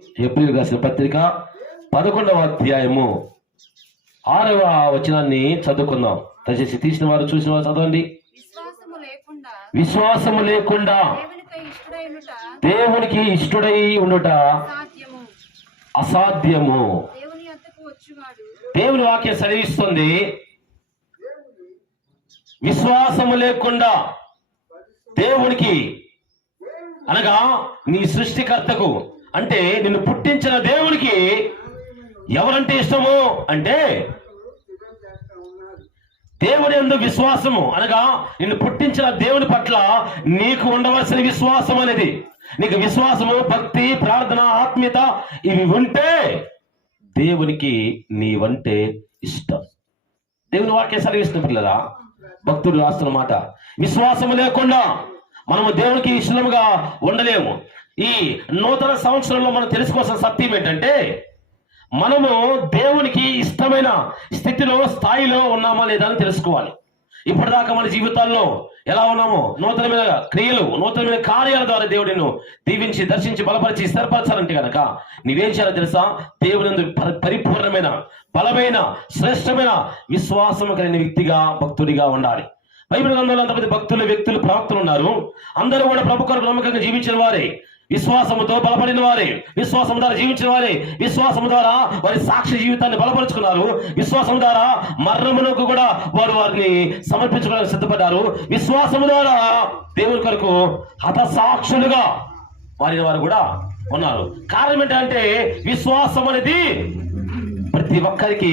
April రాసిన పత్రిక పదకొండవ అధ్యాయము. ఆరవ వచనాన్ని చదువుకుందాం. దయచేసి తీసిన వారు చూసిన వారు చదవండి. విశ్వాసము లేకుండా దేవునికి ఇష్టడై ఉండుట సాధ్యము అసాధ్యము. దేవుని వాక్యం చదివిస్తుంది విశ్వాసము లేకుండా దేవునికి అనగా నీ సృష్టికర్తకు అంటే నిన్ను పుట్టించిన దేవునికి ఎవరంటే ఇష్టము? అంటే దేవుని ఎందు విశ్వాసము. అనగా నిన్ను పుట్టించిన దేవుని పట్ల నీకు ఉండవలసిన విశ్వాసం అనేది. నీకు విశ్వాసము భక్తి ప్రార్థన ఆత్మీయత ఇవి ఉంటే దేవునికి నీవంటే ఇష్టం. దేవుని వాక్యం సరిగిస్తున్న పిల్లరా. భక్తుడు రాస్తున్న మాట. విశ్వాసము లేకుండా మనము దేవునికి ఇష్టముగా ఉండలేము. ఈ నూతన సంవత్సరంలో మనం తెలుసుకోవాల్సిన సత్యం ఏంటంటే మనము దేవునికి ఇష్టమైన స్థితిలో స్థాయిలో ఉన్నామా లేదా అని తెలుసుకోవాలి. ఇప్పటిదాకా మన జీవితాల్లో ఎలా ఉన్నామో నూతనమైన క్రియలు నూతనమైన కార్యాల ద్వారా దేవుడిని దీవించి దర్శించి బలపరిచి స్థిరపరచాలంటే కనుక నీవేం చేయాలో తెలుసా? దేవుని పరి- పరిపూర్ణమైన బలమైన శ్రేష్టమైన విశ్వాసం కలిగిన వ్యక్తిగా భక్తుడిగా ఉండాలి. బైబిల్ గ్రంథంలో అంతమంది భక్తులు వ్యక్తులు ప్రవక్తలు ఉన్నారు. అందరూ కూడా ప్రభు కొరకు నమ్మకంగా జీవించిన వారే. విశ్వాసముతో బలపడిన వారే విశ్వాసం ద్వారా జీవించిన వారే విశ్వాసం ద్వారా వారి సాక్షి జీవితాన్ని బలపరుచుకున్నారు. విశ్వాసం ద్వారా మరణమునకు కూడా వారు వారిని సమర్పించుకోవడానికి సిద్ధపడ్డారు. విశ్వాసం ద్వారా దేవుని కొరకు హతసాక్షులుగా వారి వారు కూడా ఉన్నారు. కారణం ఏంటంటే విశ్వాసం అనేది ప్రతి ఒక్కరికి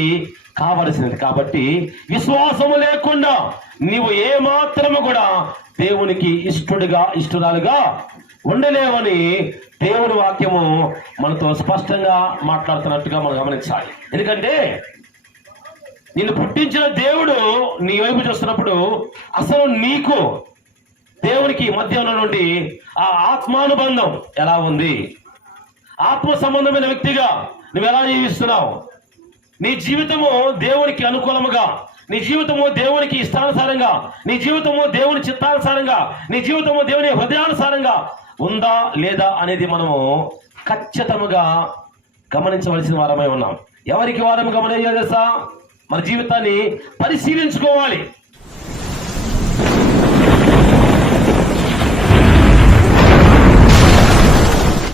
కావలసినది కాబట్టి విశ్వాసము లేకుండా నీవు ఏ మాత్రము కూడా దేవునికి ఇష్టడుగా ఇష్టరాలుగా ఉండలేవని దేవుని వాక్యము మనతో స్పష్టంగా మాట్లాడుతున్నట్టుగా మనం గమనించాలి. ఎందుకంటే నిన్ను పుట్టించిన దేవుడు నీ వైపు చూస్తున్నప్పుడు అసలు నీకు దేవునికి మధ్య ఉన్నటువంటి నుండి ఆ ఆత్మానుబంధం ఎలా ఉంది? ఆత్మ సంబంధమైన వ్యక్తిగా నువ్వు ఎలా జీవిస్తున్నావు? నీ జీవితము దేవునికి అనుకూలముగా నీ జీవితము దేవునికి ఇష్టానుసారంగా నీ జీవితము దేవుని చిత్తానుసారంగా నీ జీవితము దేవుని హృదయానుసారంగా ఉందా లేదా అనేది మనము ఖచ్చితముగా గమనించవలసిన వారమై ఉన్నాం. ఎవరికి వారం గమనించాలి తెలుసా? మన జీవితాన్ని పరిశీలించుకోవాలి.